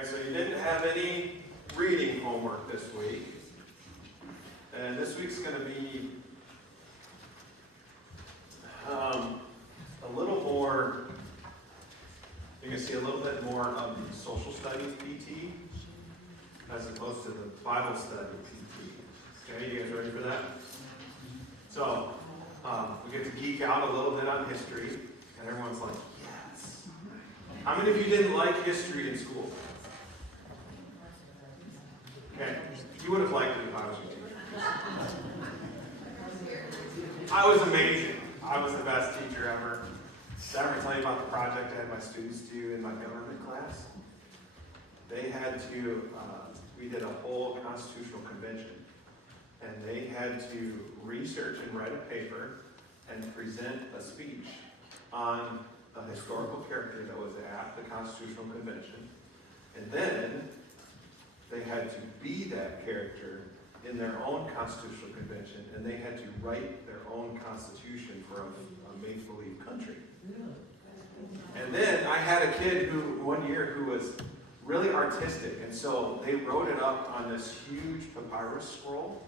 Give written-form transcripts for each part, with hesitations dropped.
Alright, so you didn't have any reading homework this week. And this week's going to be a little more, you're going to see a little bit more of the social studies PT as opposed to the Bible study PT. Okay, you guys ready for that? So, we get to geek out a little bit on history, and everyone's like, yes. How many of you didn't like history in school? Okay, you would have liked it if I was your teacher. I was amazing. I was the best teacher ever. Did I ever tell you about the project I had my students do in my government class? They had to, we did a whole constitutional convention, and they had to research and write a paper and present a speech on a historical character that was at the constitutional convention, and then they had to be that character in their own constitutional convention, and they had to write their own constitution for a make-believe country. And then I had a kid who, one year, who was really artistic, and so they wrote it up on this huge papyrus scroll,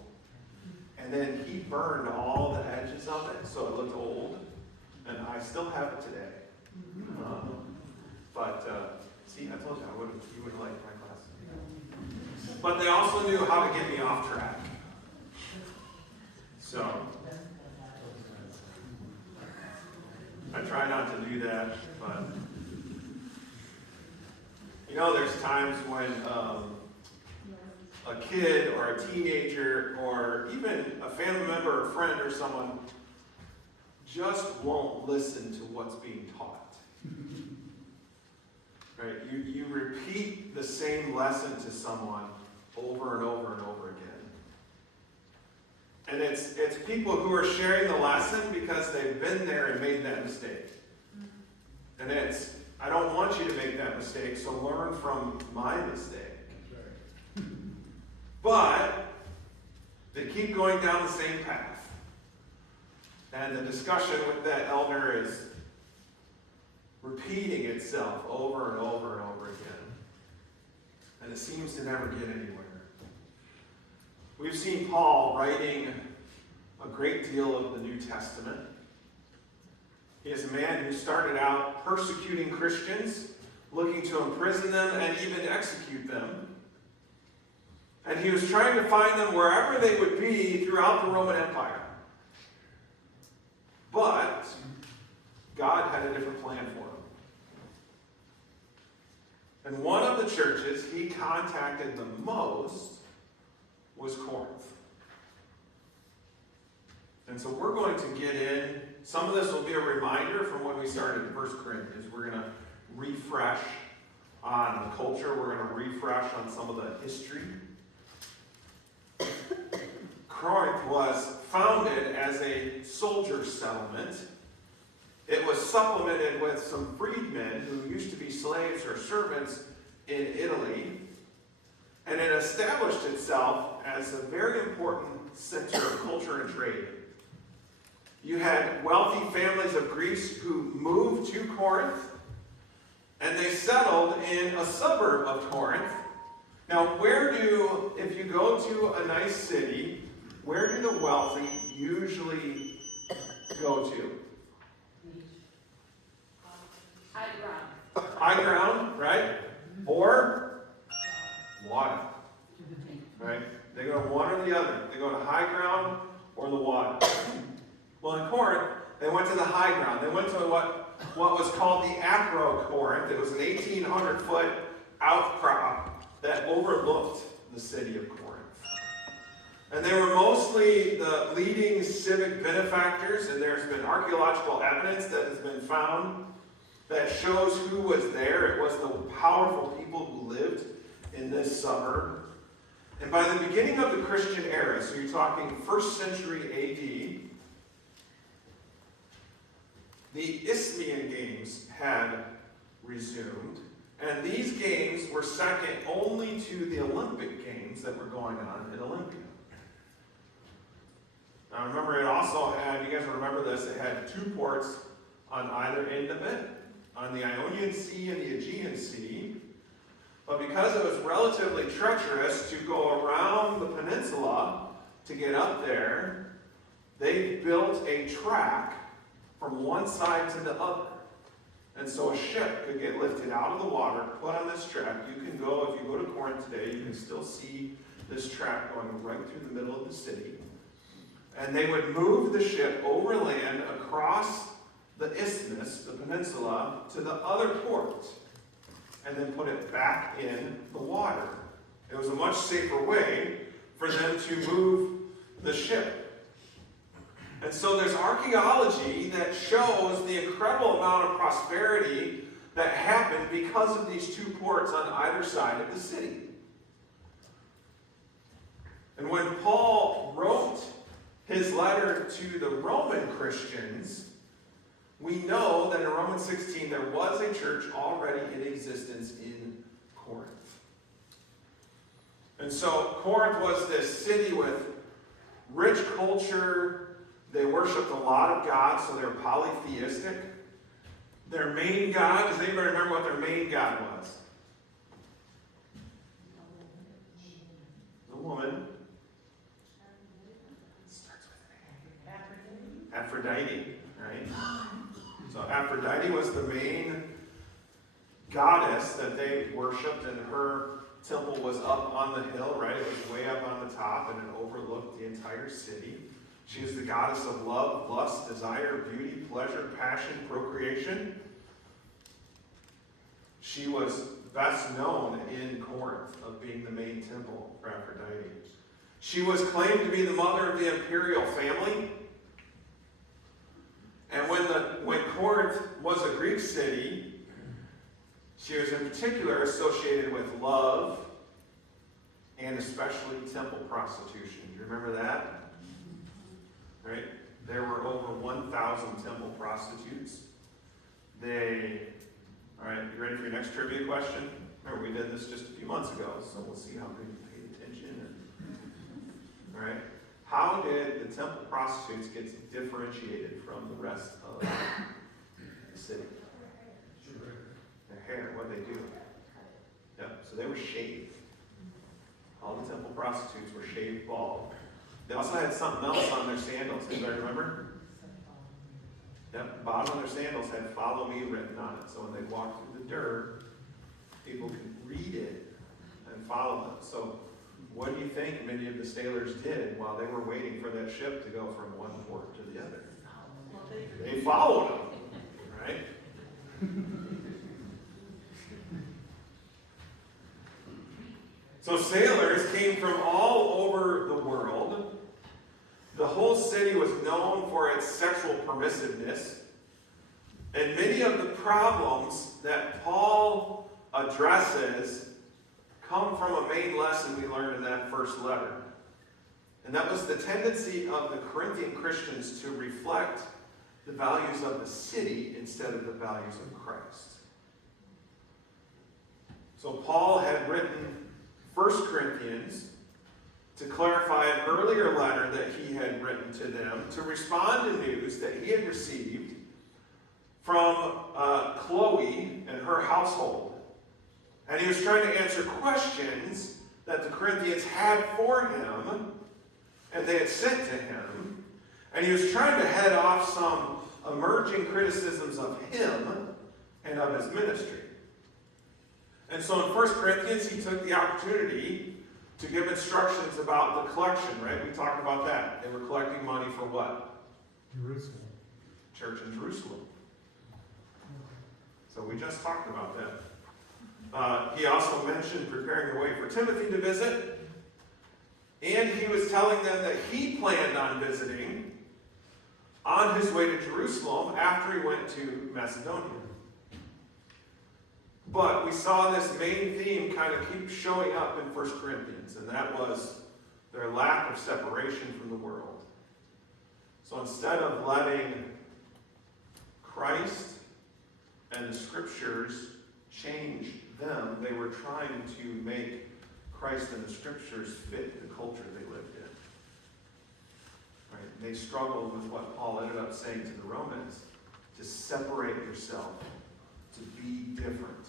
and then he burned all the edges of it, so it looked old, and I still have it today. See, I told you you would like my class. But they also knew how to get me off track. So, I try not to do that, but you know, there's times when a kid or a teenager or even a family member or friend or someone just won't listen to what's being taught. Right? You repeat the same lesson to someone over and over and over again. And it's people who are sharing the lesson because they've been there and made that mistake. And it's, I don't want you to make that mistake, so learn from my mistake. But they keep going down the same path. And the discussion with that elder is repeating itself over and over and over again. And it seems to never get anywhere. We've seen Paul writing a great deal of the New Testament. He is a man who started out persecuting Christians, looking to imprison them and even execute them. And he was trying to find them wherever they would be throughout the Roman Empire. But God had a different plan for him. And one of the churches he contacted the most was Corinth. And so we're going to get in. Some of this will be a reminder from when we started in 1 Corinthians. We're going to refresh on the culture. We're going to refresh on some of the history. Corinth was founded as a soldier settlement. It was supplemented with some freedmen who used to be slaves or servants in Italy. And it established itself as a very important center of culture and trade. You had wealthy families of Greece who moved to Corinth, and they settled in a suburb of Corinth. Now, if you go to a nice city, where do the wealthy usually go to? High ground. High ground, right? Or water, right? They go to one or the other. They go to high ground or the water. Well, in Corinth, they went to the high ground. They went to what was called the Acro Corinth. It was an 1,800-foot outcrop that overlooked the city of Corinth. And they were mostly the leading civic benefactors, and there's been archaeological evidence that has been found that shows who was there. It was the powerful people who lived in this suburb. And by the beginning of the Christian era, so you're talking 1st century A.D., the Isthmian Games had resumed, and these games were second only to the Olympic Games that were going on in Olympia. Now remember, it also had, you guys remember this, it had 2 ports on either end of it, on the Ionian Sea and the Aegean Sea. But because it was relatively treacherous to go around the peninsula to get up there, they built a track from one side to the other. And so a ship could get lifted out of the water, put on this track. You can go, if you go to Corinth today, you can still see this track going right through the middle of the city. And they would move the ship overland across the isthmus, the peninsula, to the other port, and then put it back in the water. It was a much safer way for them to move the ship. And so there's archaeology that shows the incredible amount of prosperity that happened because of these two ports on either side of the city. And when Paul wrote his letter to the Roman Christians, we know that in Romans 16 there was a church already in existence in Corinth. And so Corinth was this city with rich culture. They worshipped a lot of gods, so they were polytheistic. Their main god, does anybody remember what their main god was? The woman. Starts with an A. Aphrodite, right? So Aphrodite was the main goddess that they worshipped, and her temple was up on the hill, right? It was way up on the top, and it overlooked the entire city. She is the goddess of love, lust, desire, beauty, pleasure, passion, procreation. She was best known in Corinth of being the main temple for Aphrodite. She was claimed to be the mother of the imperial family. And when Corinth was a Greek city, she was in particular associated with love and especially temple prostitution. Do you remember that? Right? There were over 1,000 temple prostitutes. All right, you ready for your next trivia question? Remember, we did this just a few months ago, so we'll see how good you paid attention. All right. How did the temple prostitutes get differentiated from the rest of the city? Their hair, what did they do? Yeah, so they were shaved. All the temple prostitutes were shaved bald. They also had something else on their sandals. Anybody remember? Yep, bottom of their sandals had "Follow Me" written on it. So when they walked through the dirt, people could read it and follow them. So what do you think many of the sailors did while they were waiting for that ship to go from one port to the other? They followed them, right? So sailors came from all over the world. The whole city was known for its sexual permissiveness. And many of the problems that Paul addresses come from a main lesson we learned in that first letter. And that was the tendency of the Corinthian Christians to reflect the values of the city instead of the values of Christ. So Paul had written 1 Corinthians to clarify an earlier letter that he had written to them to respond to news that he had received from Chloe and her household. And he was trying to answer questions that the Corinthians had for him and they had sent to him. And he was trying to head off some emerging criticisms of him and of his ministry. And so in 1 Corinthians, he took the opportunity to give instructions about the collection, right? We talked about that. They were collecting money for what? Jerusalem. Church in Jerusalem. So we just talked about that. He also mentioned preparing the way for Timothy to visit. And he was telling them that he planned on visiting on his way to Jerusalem after he went to Macedonia. But we saw this main theme kind of keep showing up in 1 Corinthians, and that was their lack of separation from the world. So instead of letting Christ and the Scriptures change them, they were trying to make Christ and the Scriptures fit the culture they lived in. Right? They struggled with what Paul ended up saying to the Romans, to separate yourself, to be different.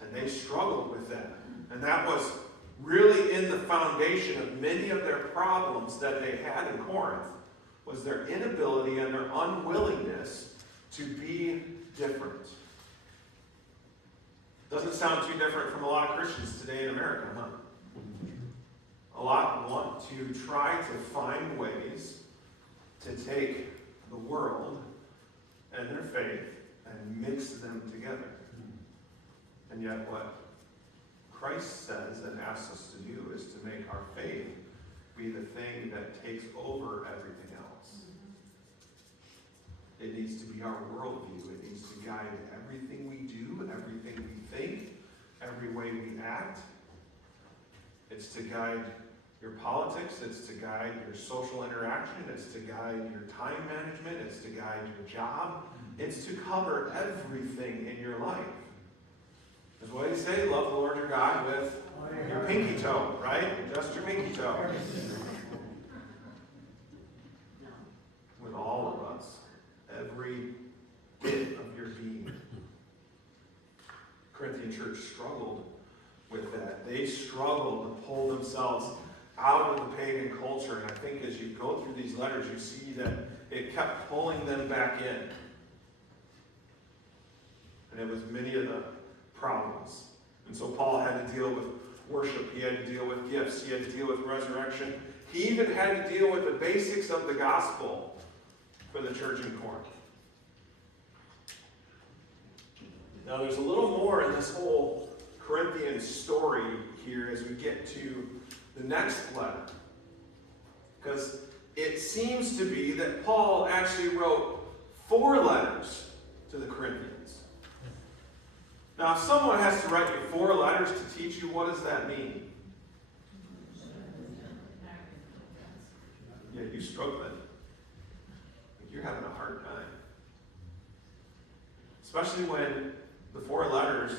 And they struggled with that. And that was really in the foundation of many of their problems that they had in Corinth, was their inability and their unwillingness to be different. Doesn't sound too different from a lot of Christians today in America, huh? A lot want to try to find ways to take the world and their faith and mix them together. And yet what Christ says and asks us to do is to make our faith be the thing that takes over everything else. It needs to be our worldview. It needs to guide everything we do, everything we think, every way we act. It's to guide your politics. It's to guide your social interaction. It's to guide your time management. It's to guide your job. It's to cover everything in your life. That's what you say, love the Lord your God with your pinky toe, right? Just your pinky toe. With all of us. Every bit of your being. Corinthian church struggled with that. They struggled to pull themselves out of the pagan culture. And I think as you go through these letters, you see that it kept pulling them back in. And it was many of the problems. And so Paul had to deal with worship. He had to deal with gifts. He had to deal with resurrection. He even had to deal with the basics of the gospel for the church in Corinth. Now there's a little more in this whole Corinthian story here as we get to the next letter. Because it seems to be that Paul actually wrote 4 letters to the Corinthians. Now, if someone has to write you 4 letters to teach you, what does that mean? Yeah, you're struggling. You're having a hard time. Especially when the 4 letters,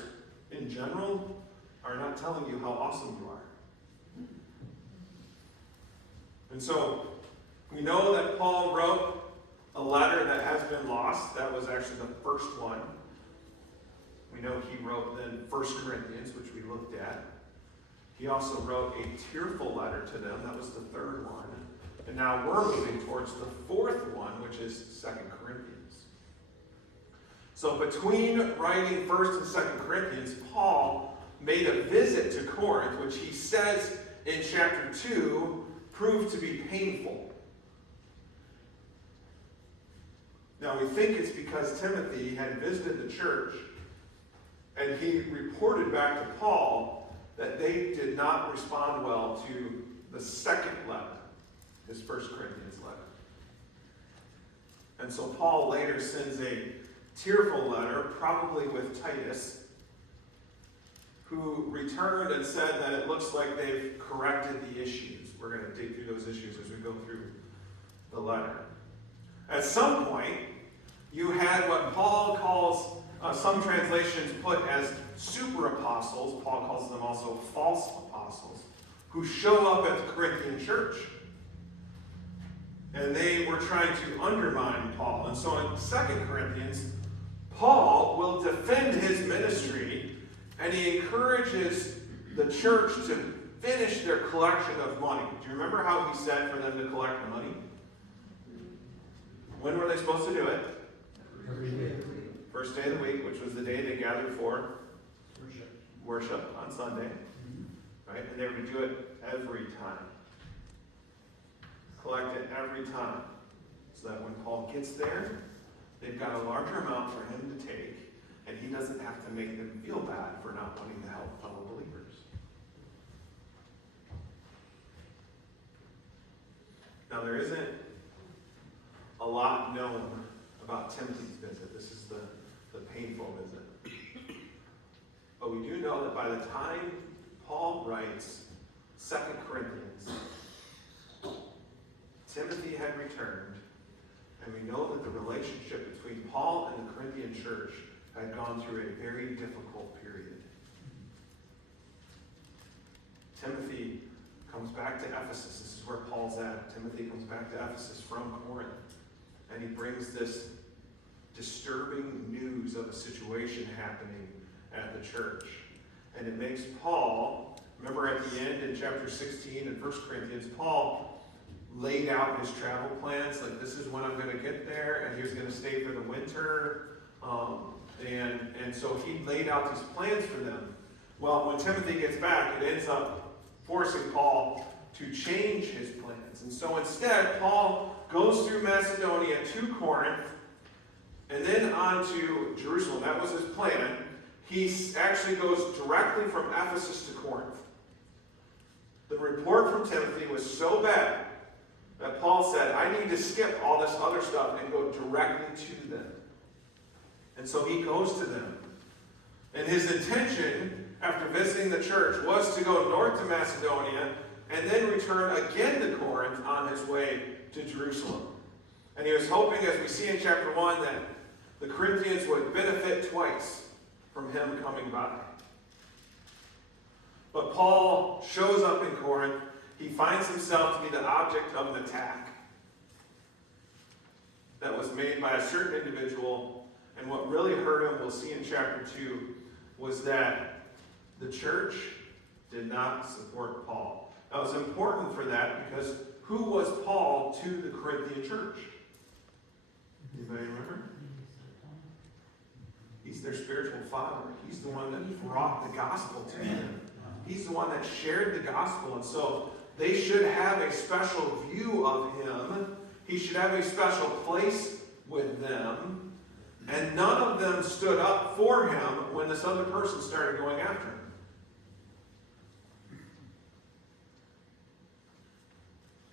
in general, are not telling you how awesome you are. And so, we know that Paul wrote a letter that has been lost. That was actually the first one. We know he wrote then 1 Corinthians, which we looked at. He also wrote a tearful letter to them. That was the 3rd one. And now we're moving towards the 4th one, which is 2 Corinthians. So between writing 1st and 2 Corinthians, Paul made a visit to Corinth, which he says in chapter 2 proved to be painful. Now we think it's because Timothy had visited the church and he reported back to Paul that they did not respond well to the 2nd letter, his 1 Corinthians letter. And so Paul later sends a tearful letter, probably with Titus, who returned and said that it looks like they've corrected the issues. We're going to dig through those issues as we go through the letter. At some point, you had what Paul calls, some translations put as super apostles. Paul calls them also false apostles, who show up at the Corinthian church. And they were trying to undermine Paul. And so in 2 Corinthians, Paul will defend his ministry, and he encourages the church to finish their collection of money. Do you remember how he said for them to collect the money? When were they supposed to do it? Every day. First day of the week, which was the day they gathered for worship on Sunday. Right? And they were to do it every time. Collect it every time. So that when Paul gets there, they've got a larger amount for him to take, and he doesn't have to make them feel bad for not wanting to help fellow believers. Now, there isn't a lot known about Timothy's visit. This is the painful visit. But we do know that by the time Paul writes 2 Corinthians, Timothy had returned, and we know that the relationship between Paul and the Corinthian church had gone through a very difficult period. Timothy comes back to Ephesus. This is where Paul's at. Timothy comes back to Ephesus from Corinth, and he brings this disturbing news of a situation happening at the church. And it makes Paul, remember at the end in chapter 16 in 1 Corinthians, Paul laid out his travel plans, like this is when I'm going to get there, and he was going to stay for the winter. And so he laid out these plans for them. Well, when Timothy gets back, it ends up forcing Paul to change his plans. And so instead, Paul goes through Macedonia to Corinth, and then on to Jerusalem. That was his plan. He actually goes directly from Ephesus to Corinth. The report from Timothy was so bad that Paul said, I need to skip all this other stuff and go directly to them. And so he goes to them. And his intention, after visiting the church, was to go north to Macedonia and then return again to Corinth on his way to Jerusalem. And he was hoping, as we see in chapter 1, that the Corinthians would benefit twice from him coming by. But Paul shows up in Corinth. He finds himself to be the object of an attack that was made by a certain individual. And what really hurt him, we'll see in chapter 2, was that the church did not support Paul. Now, it was important for that because who was Paul to the Corinthian church? Anybody remember? He's their spiritual father. He's the one that brought the gospel to them. He's the one that shared the gospel. And so they should have a special view of him. He should have a special place with them. And none of them stood up for him when this other person started going after him.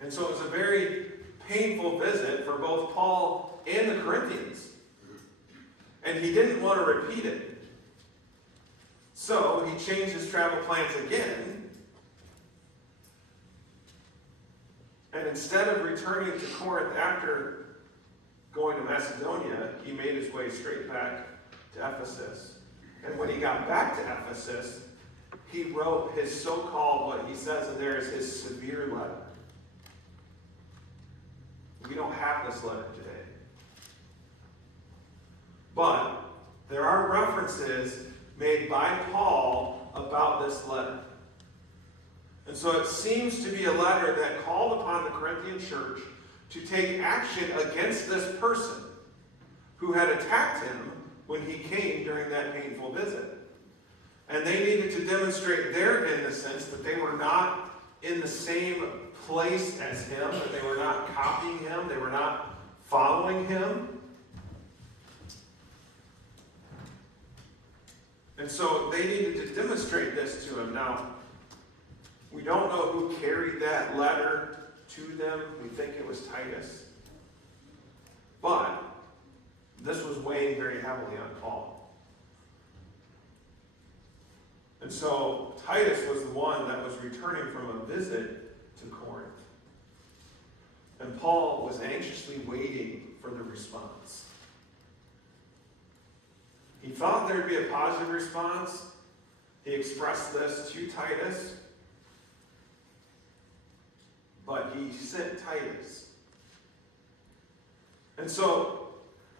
And so it was a very painful visit for both Paul and the Corinthians. And he didn't want to repeat it. So he changed his travel plans again. And instead of returning to Corinth after going to Macedonia, he made his way straight back to Ephesus. And when he got back to Ephesus, he wrote his so-called, what he says in there is his severe letter. We don't have this letter today. But there are references made by Paul about this letter. And so it seems to be a letter that called upon the Corinthian church to take action against this person who had attacked him when he came during that painful visit. And they needed to demonstrate their innocence, that they were not in the same place as him, that they were not copying him, they were not following him. And so they needed to demonstrate this to him. Now, we don't know who carried that letter to them. We think it was Titus. But this was weighing very heavily on Paul. And so Titus was the one that was returning from a visit to Corinth. And Paul was anxiously waiting for the response. He thought there would be a positive response. He expressed this to Titus. But he sent Titus. And so,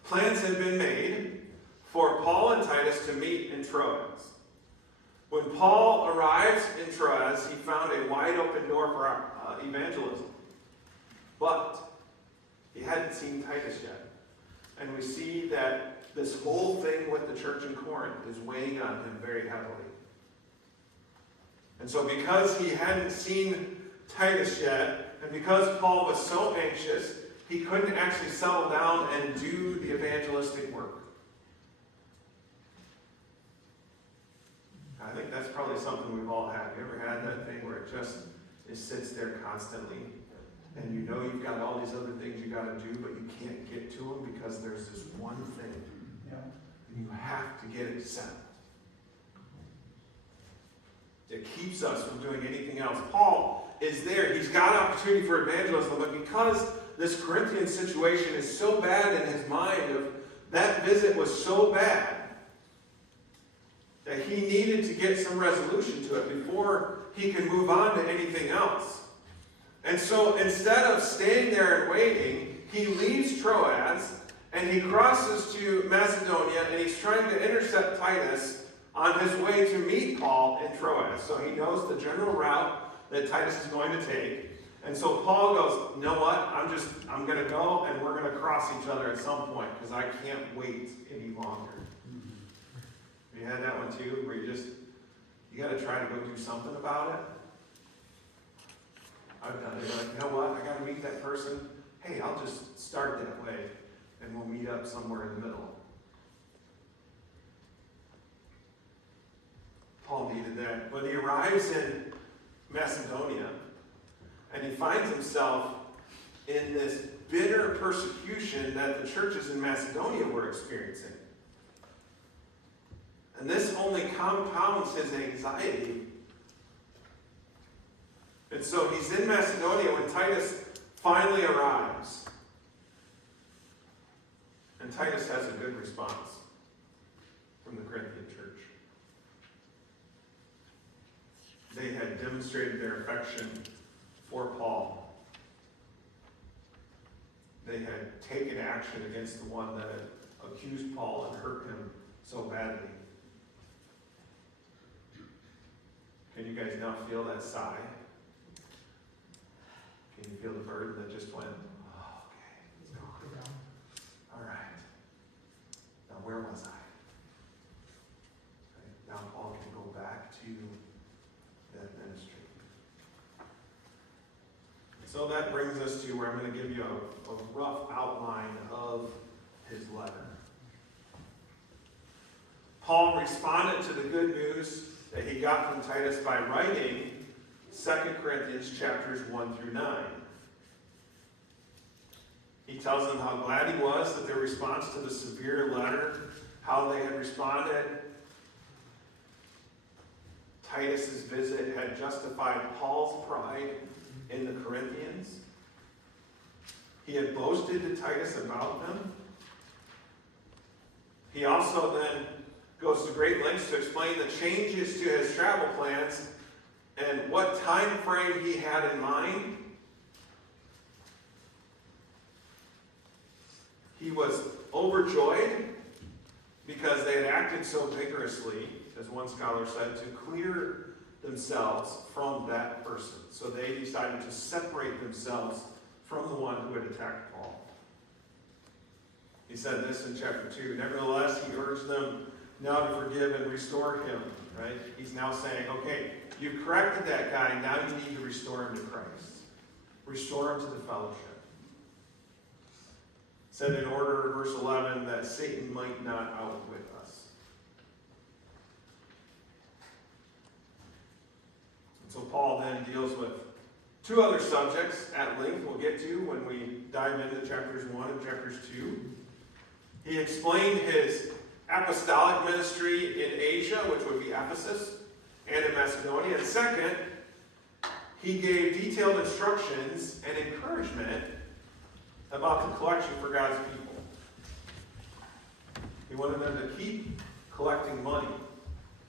plans had been made for Paul and Titus to meet in Troas. When Paul arrived in Troas, he found a wide open door for evangelism. But he hadn't seen Titus yet. And we see that this whole thing with the church in Corinth is weighing on him very heavily. And so because he hadn't seen Titus yet, and because Paul was so anxious, he couldn't actually settle down and do the evangelistic work. I think that's probably something we've all had. You ever had that thing where it sits there constantly, and you know you've got all these other things you got to do, but you can't get to them because there's this one thing. Yeah. And you have to get it set. It keeps us from doing anything else. Paul is there. He's got opportunity for evangelism, but because this Corinthian situation is so bad in his mind, that visit was so bad that he needed to get some resolution to it before he could move on to anything else. And so instead of staying there and waiting, he leaves Troas and he crosses to Macedonia, and he's trying to intercept Titus on his way to meet Paul in Troas. So he knows the general route that Titus is going to take. And so Paul goes, you know what? I'm going to go and we're going to cross each other at some point because I can't wait any longer. You had that one too, where you got to try to go do something about it. I've done it. Like, you know what? I got to meet that person. Hey, I'll just start that way and we'll meet up somewhere in the middle. Paul needed that. When he arrives in Macedonia, and he finds himself in this bitter persecution that the churches in Macedonia were experiencing. And this only compounds his anxiety. And so he's in Macedonia when Titus finally arrives. And Titus has a good response from the Corinthian church. They had demonstrated their affection for Paul. They had taken action against the one that had accused Paul and hurt him so badly. Can you guys now feel that sigh? Can you feel the burden that just went, oh, okay, it's gone. All right. Now where was I? Right? Now Paul can go back to that ministry. So that brings us to where I'm going to give you a rough outline of his letter. Paul responded to the good news that he got from Titus by writing 2 Corinthians chapters 1 through 9. He tells them how glad he was that their response to the severe letter, how they had responded. Titus's visit had justified Paul's pride in the Corinthians. He had boasted to Titus about them. He also then goes to great lengths to explain the changes to his travel plans and what time frame he had in mind. He was overjoyed because they had acted so vigorously, as one scholar said, to clear themselves from that person. So they decided to separate themselves from the one who had attacked Paul. He said this in chapter 2. Nevertheless, he urged them now to forgive and restore him. Right? He's now saying, okay, you've corrected that guy, now you need to restore him to Christ. Restore him to the fellowship. Said in order, verse 11, that Satan might not outwit us. And so Paul then deals with two other subjects at length we'll get to when we dive into chapters 1 and chapters 2. He explained his apostolic ministry in Asia, which would be Ephesus, and in Macedonia. And second, he gave detailed instructions and encouragement about the collection for God's people. He wanted them to keep collecting money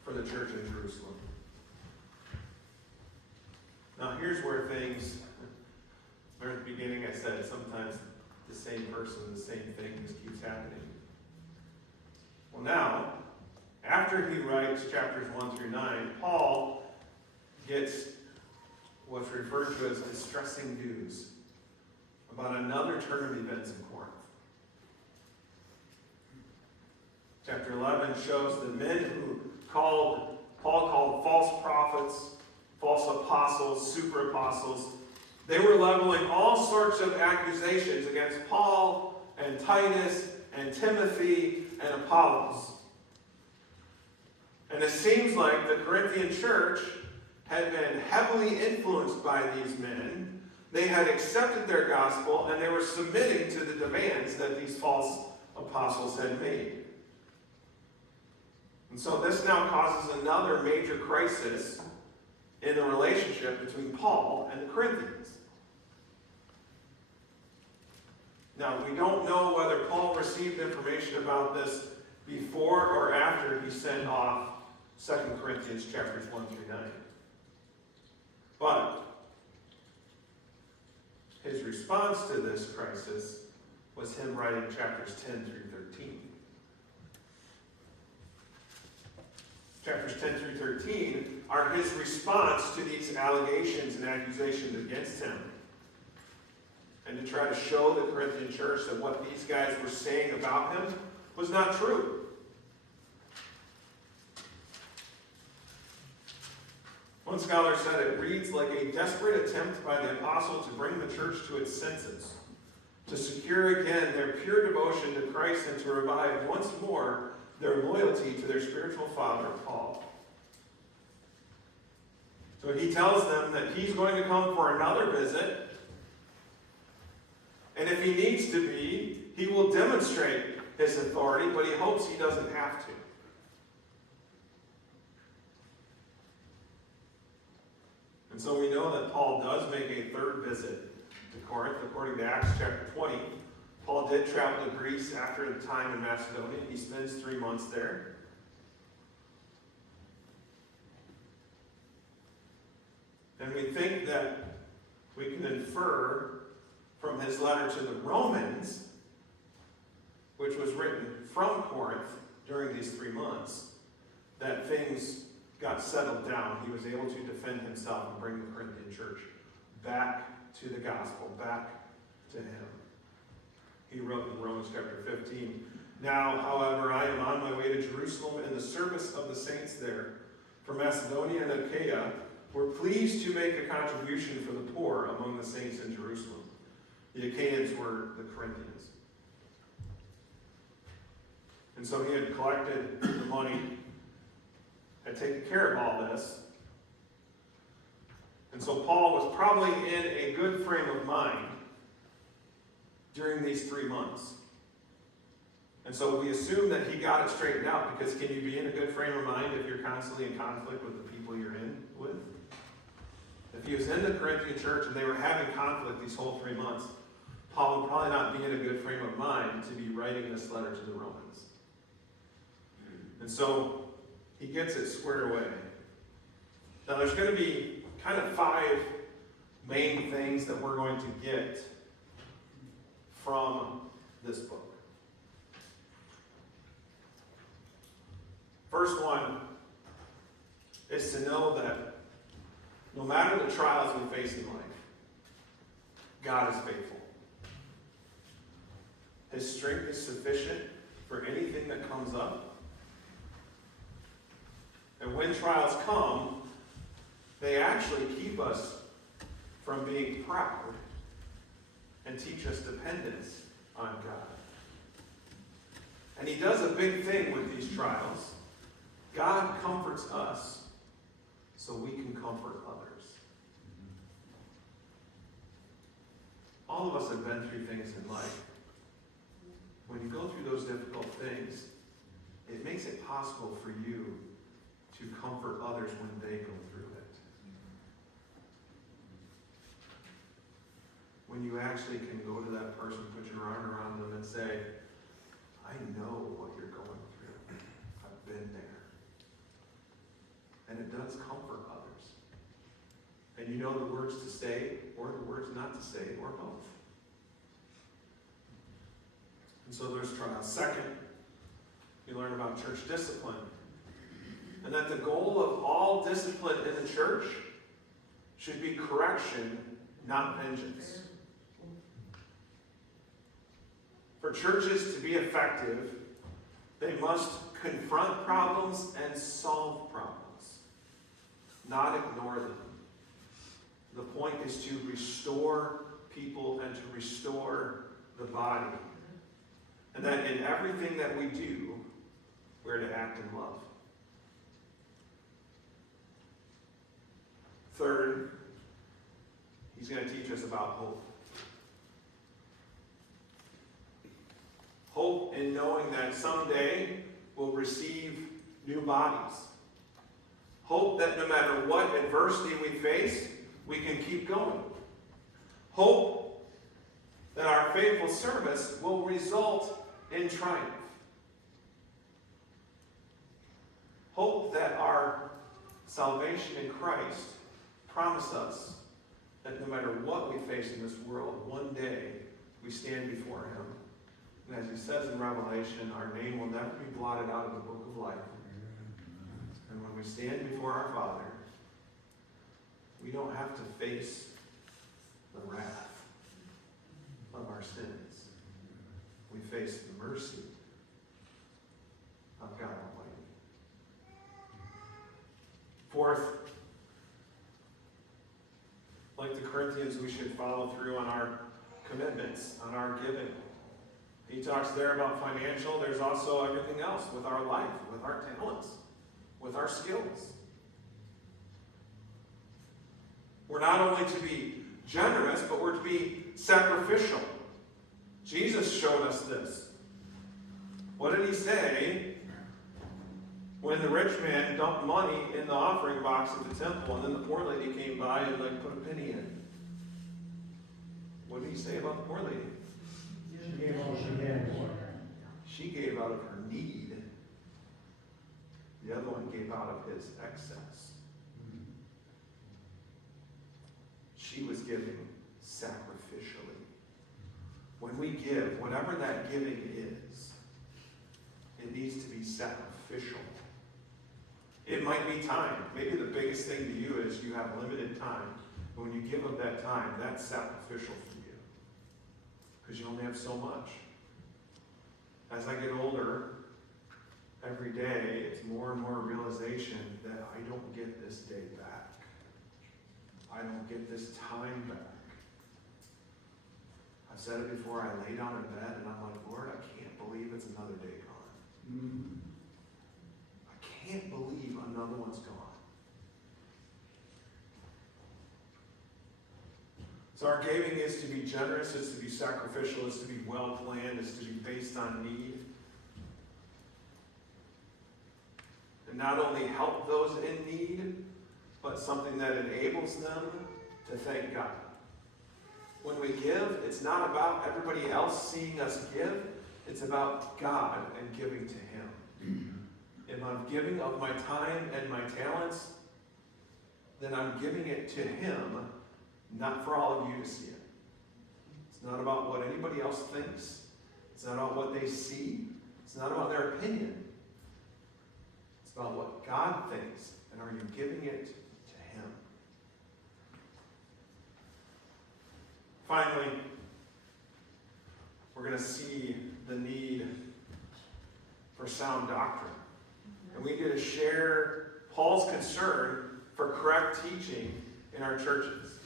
for the church in Jerusalem. Now here's where things, remember at the beginning I said sometimes the same person, the same thing just keeps happening. Well now, after he writes chapters 1 through 9, Paul gets what's referred to as distressing news about another turn of events in Corinth. Chapter 11 shows the men who Paul called false prophets, false apostles, super apostles. They were leveling all sorts of accusations against Paul and Titus and Timothy and Apollos. And it seems like the Corinthian church had been heavily influenced by these men. They had accepted their gospel and they were submitting to the demands that these false apostles had made. And so this now causes another major crisis in the relationship between Paul and the Corinthians. Now, we don't know whether Paul received information about this before or after he sent off 2 Corinthians chapters 1 through 9. But his response to this crisis was him writing chapters 10 through 13. chapters 10 through 13, are his response to these allegations and accusations against him. And to try to show the Corinthian church that what these guys were saying about him was not true. One scholar said it reads like a desperate attempt by the apostle to bring the church to its senses, to secure again their pure devotion to Christ and to revive once more their loyalty to their spiritual father, Paul. So he tells them that he's going to come for another visit, and if he needs to be, he will demonstrate his authority, but he hopes he doesn't have to. And so we know that Paul does make a third visit to Corinth, according to Acts chapter 20. Paul did travel to Greece after the time in Macedonia. He spends 3 months there. And we think that we can infer from his letter to the Romans, which was written from Corinth during these 3 months, that things got settled down. He was able to defend himself and bring the Corinthian church back to the gospel, back to him. He wrote in Romans chapter 15, "Now, however, I am on my way to Jerusalem in the service of the saints there. For Macedonia and Achaia were pleased to make a contribution for the poor among the saints in Jerusalem." The Achaeans were the Corinthians. And so he had collected the money, had taken care of all this. And so Paul was probably in a good frame of mind during these 3 months. And so we assume that he got it straightened out, because can you be in a good frame of mind if you're constantly in conflict with the people you're in with? If he was in the Corinthian church and they were having conflict these whole 3 months, Paul would probably not be in a good frame of mind to be writing this letter to the Romans. And so he gets it squared away. Now there's going to be kind of 5 main things that we're going to get from this book. First one is to know that no matter the trials we face in life, God is faithful. His strength is sufficient for anything that comes up. And when trials come, they actually keep us from being proud and teach us dependence on God. And he does a big thing with these trials. God comforts us so we can comfort others. All of us have been through things in life. When you go through those difficult things, it makes it possible for you to comfort others when they go through it. When you actually can go to that person, put your arm around them and say, "I know what you're going through. I've been there." And it does comfort others. And you know the words to say or the words not to say, or both. And so there's trials. Second, you learn about church discipline. And that the goal of all discipline in the church should be correction, not vengeance. For churches to be effective, they must confront problems and solve problems, not ignore them. The point is to restore people and to restore the body. And that in everything that we do, we're to act in love. Third, he's going to teach us about hope. Hope in knowing that someday we'll receive new bodies. Hope that no matter what adversity we face, we can keep going. Hope that our faithful service will result in triumph. Hope that our salvation in Christ promises us that no matter what we face in this world, one day we stand before him. And as he says in Revelation, our name will never be blotted out of the book of life. And when we stand before our Father, we don't have to face the wrath of our sins. We face the mercy of God Almighty. Fourth, like the Corinthians, we should follow through on our commitments, on our giving. He talks there about financial. There's also everything else with our life, with our talents, with our skills. We're not only to be generous, but we're to be sacrificial. Jesus showed us this. What did he say when the rich man dumped money in the offering box at the temple and then the poor lady came by and put a penny in? What did he say about the poor lady? She gave all she had. She gave out of her need. The other one gave out of his excess. She was giving sacrificially. When we give, whatever that giving is, it needs to be sacrificial. It might be time. Maybe the biggest thing to you is you have limited time. But when you give up that time, that's sacrificial for you. Because you only have so much. As I get older, every day, it's more and more realization that I don't get this day back. I don't get this time back. I've said it before, I lay down in bed and I'm like, Lord, I can't believe it's another day gone. I can't believe another one's gone. So our giving is to be generous, it's to be sacrificial, it's to be well planned, it's to be based on need. And not only help those in need, but something that enables them to thank God. When we give, it's not about everybody else seeing us give, it's about God and giving to Him. If I'm giving of my time and my talents, then I'm giving it to Him, not for all of you to see it. It's not about what anybody else thinks. It's not about what they see. It's not about their opinion. It's about what God thinks, and are you giving it to Him? Finally, we're going to see the need for sound doctrine. And we need to share Paul's concern for correct teaching in our churches.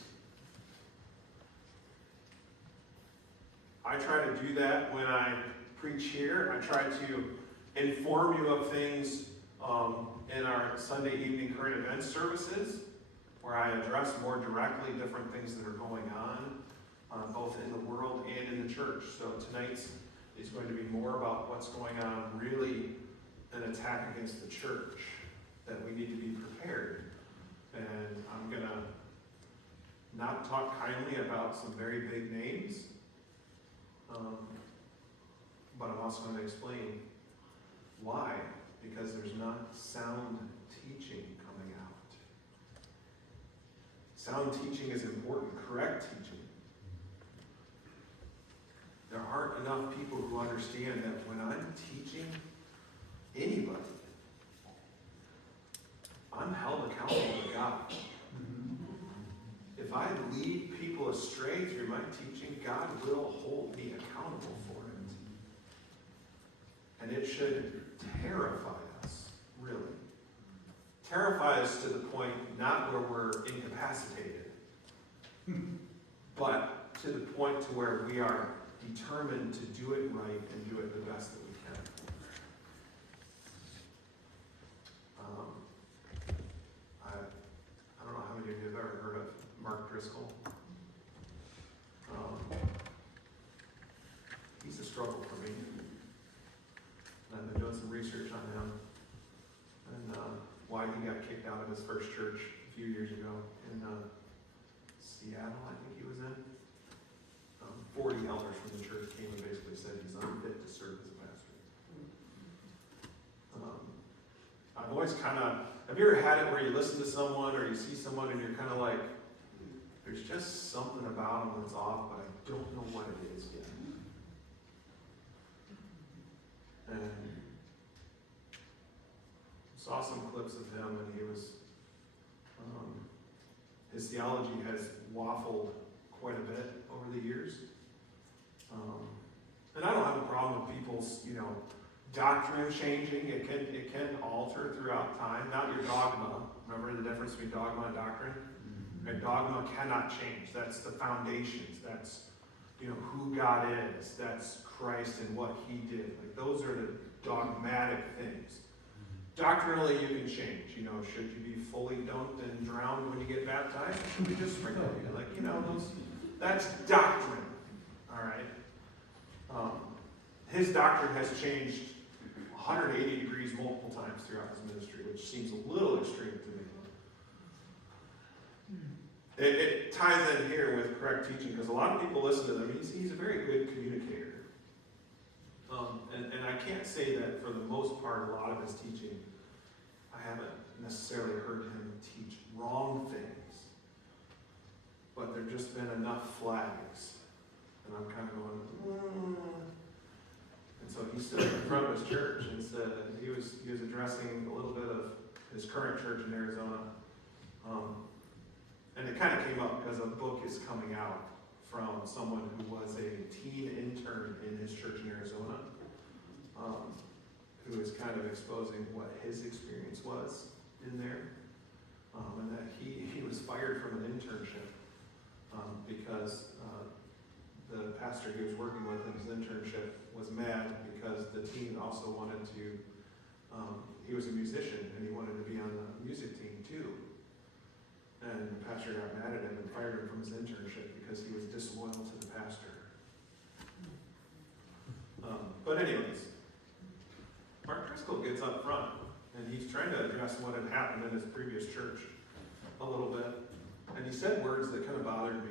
I try to do that when I preach here. I try to inform you of things in our Sunday evening current events services, where I address more directly different things that are going on, both in the world and in the church. So tonight's is going to be more about what's going on, really an attack against the church, that we need to be prepared. And I'm going to not talk kindly about some very big names, but I'm also going to explain why. Because there's not sound teaching coming out. Sound teaching is important, correct teaching. There aren't enough people who understand that when I'm teaching anybody, I'm held accountable to God. If I lead people astray through my teaching, God will hold me accountable for it. And it should terrify us, really. Terrify us to the point not where we're incapacitated, but to the point to where we are determined to do it right and do it the best that we can. I don't know how many of you have ever heard of Mark Driscoll. He's a struggle for me. I've been doing some research on him and why he got kicked out of his first church a few years ago in Seattle, I think he was in. 40 elders from the church came and basically said he's unfit to serve as a pastor. I've always have you ever had it where you listen to someone or you see someone and you're kind of like, there's just something about them that's off, but I don't know what it is yet. And saw some clips of him, and he was, his theology has waffled quite a bit over the years. And I don't have a problem with people's, doctrine changing. It can alter throughout time. Not your dogma. Remember the difference between dogma and doctrine? Right? Dogma cannot change. That's the foundations. That's, who God is. That's Christ and what he did. Like, those are the dogmatic things. Doctrinally, you can change. Should you be fully dunked and drowned when you get baptized? Or should we just sprinkle you? That's doctrine. All right? His doctrine has changed 180 degrees multiple times throughout his ministry, which seems a little extreme to me. It ties in here with correct teaching, because a lot of people listen to them. He's a very good communicator. And I can't say that for the most part, a lot of his teaching, I haven't necessarily heard him teach wrong things. But there have just been enough flags. And I'm kind of going, And so he stood in front of his church and said, he was addressing a little bit of his current church in Arizona. And it kind of came up because a book is coming out from someone who was a teen intern in his church in Arizona, who is kind of exposing what his experience was in there, and that he was fired from an internship because the pastor he was working with in his internship was mad because the teen also wanted to, he was a musician and he wanted to be on the music team too. And the pastor got mad at him and fired him from his internship because he was disloyal to the pastor. But anyways, Mark Driscoll gets up front and he's trying to address what had happened in his previous church a little bit. And he said words that kind of bothered me.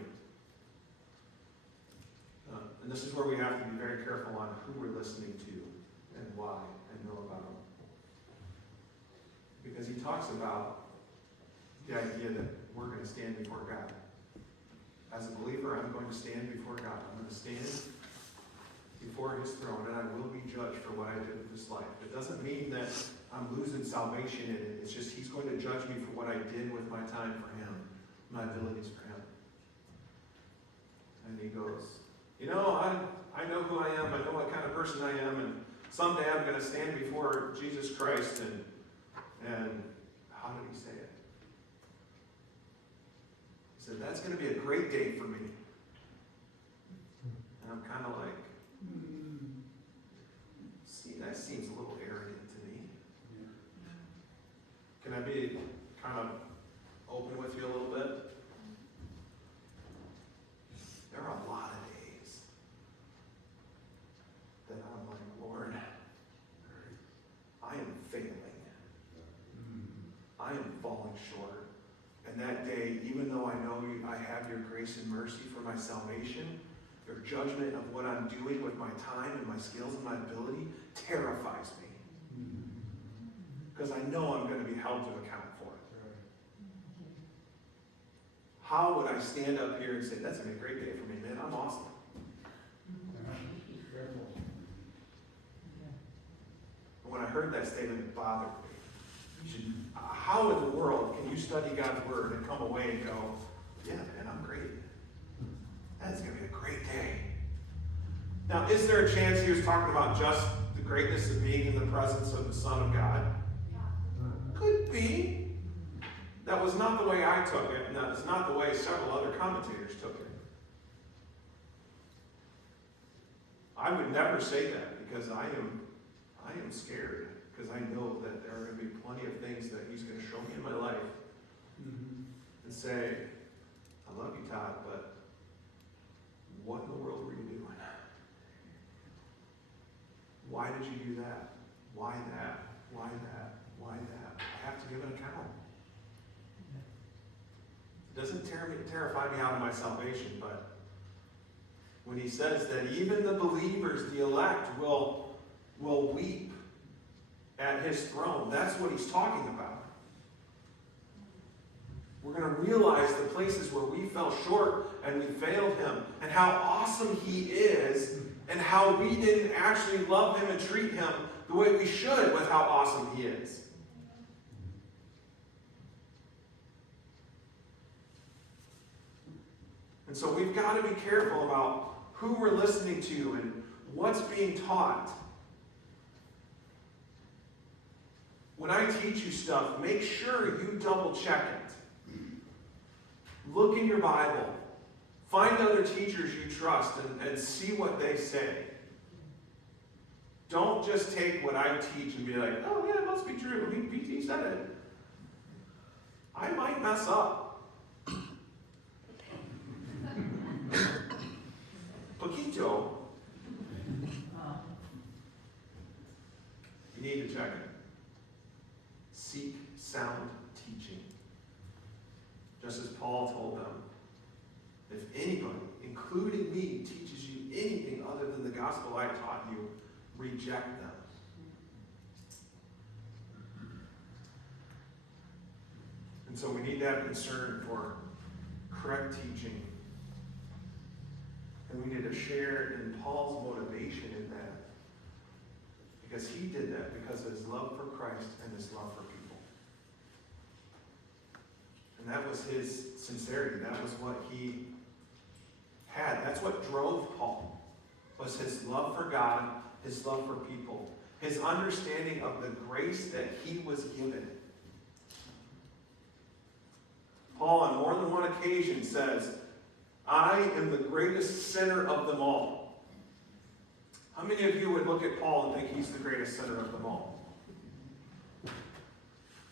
And this is where we have to be very careful on who we're listening to and why and know about them. Because he talks about the idea that we're going to stand before God. As a believer, I'm going to stand before God. I'm going to stand before his throne, and I will be judged for what I did with this life. It doesn't mean that I'm losing salvation in it. It's just he's going to judge me for what I did with my time for him, my abilities for him. And he goes, I know who I am. I know what kind of person I am, and someday I'm going to stand before Jesus Christ, and how did he say it? He said, that's going to be a great day for me. And I'm kind of like, see, that seems a little arrogant to me. Can I be kind of open with you a little bit? There are a lot of days that I'm like, Lord, I am failing. I am falling short. And that day, even though I know I have your grace and mercy for my salvation, your judgment of what I'm doing with my time and my skills and my ability terrifies me. Because I know I'm going to be held to account for it. How would I stand up here and say, that's going to be a great day for me, man, I'm awesome. And when I heard that statement, it bothered me. How in the world can you study God's Word and come away and go, yeah, man, I'm great. That's going to be a great day. Now, is there a chance he was talking about just the greatness of being in the presence of the Son of God? Could be. That was not the way I took it, and that is not the way several other commentators took it. I would never say that because I am scared, because I know that there are going to be plenty of things that he's going to show me in my life and say, I love you, Todd, but what in the world were you doing? Why did you do that? Why that? Why that? Why that? I have to give an account. It doesn't terrify me out of my salvation, but when he says that even the believers, the elect, will weep at his throne, that's what he's talking about. We're going to realize the places where we fell short and we failed him, and how awesome he is, and how we didn't actually love him and treat him the way we should with how awesome he is. And so we've got to be careful about who we're listening to and what's being taught. When I teach you stuff, make sure you double check it. Look in your Bible. Find other teachers you trust and see what they say. Don't just take what I teach and be like, oh yeah, it must be true. PT said it. I might mess up. Poquito. You need to check it. Seek sound teaching. Just as Paul told them, if anybody, including me, teaches you anything other than the gospel I taught you, reject them. And so we need to have concern for correct teaching. And we need to share in Paul's motivation in that. Because he did that because of his love for Christ and his love for people. And that was his sincerity. That was what he had. That's what drove Paul. Was his love for God, his love for people, his understanding of the grace that he was given. Paul, on more than one occasion, says, I am the greatest sinner of them all. How many of you would look at Paul and think he's the greatest sinner of them all?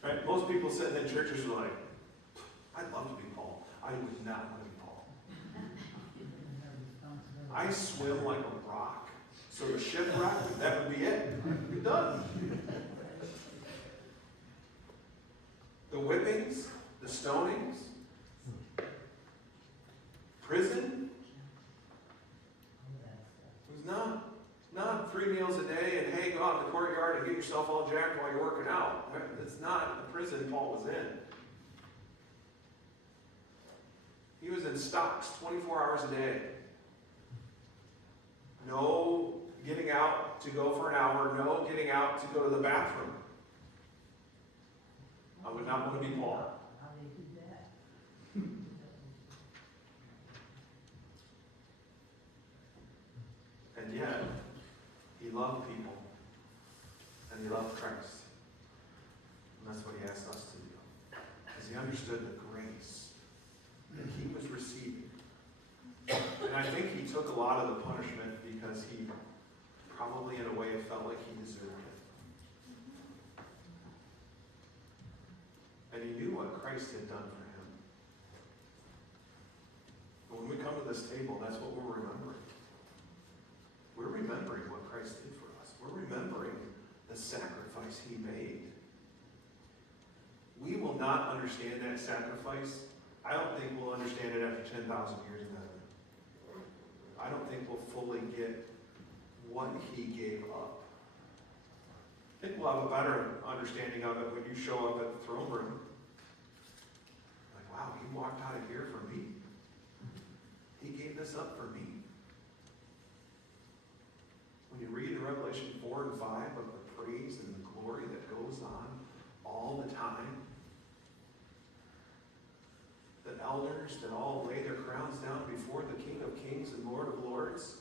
Right? Most people sitting in churches are like, I'd love to be Paul. I would not want to be Paul. I swim like a rock. So a shipwreck, that would be it. I'd be done. The whippings, the stonings, prison. It was not 3 meals a day and hey, go out in the courtyard and get yourself all jacked while you're working out. It's not the prison Paul was in. He was in stocks 24 hours a day. No getting out to go for an hour. No getting out to go to the bathroom. I would not want to be Paul. And yet, he loved people. And he loved Christ. And that's what he asked us to do. Because he understood the grace that he was receiving. And I think he took a lot of the punishment because he probably in a way felt like he deserved it. And he knew what Christ had done for him. But when we come to this table, that's what we're remembering. We're remembering what Christ did for us. We're remembering the sacrifice he made. We will not understand that sacrifice. I don't think we'll understand it after 10,000 years in heaven. I don't think we'll fully get what he gave up. I think we'll have a better understanding of it when you show up at the throne room. Like, wow, he walked out of here for me. He gave this up for me. When you read in Revelation 4 and 5 of the praise and the glory that goes on all the time, the elders that all lay their crowns down before the King of Kings and Lord of Lords,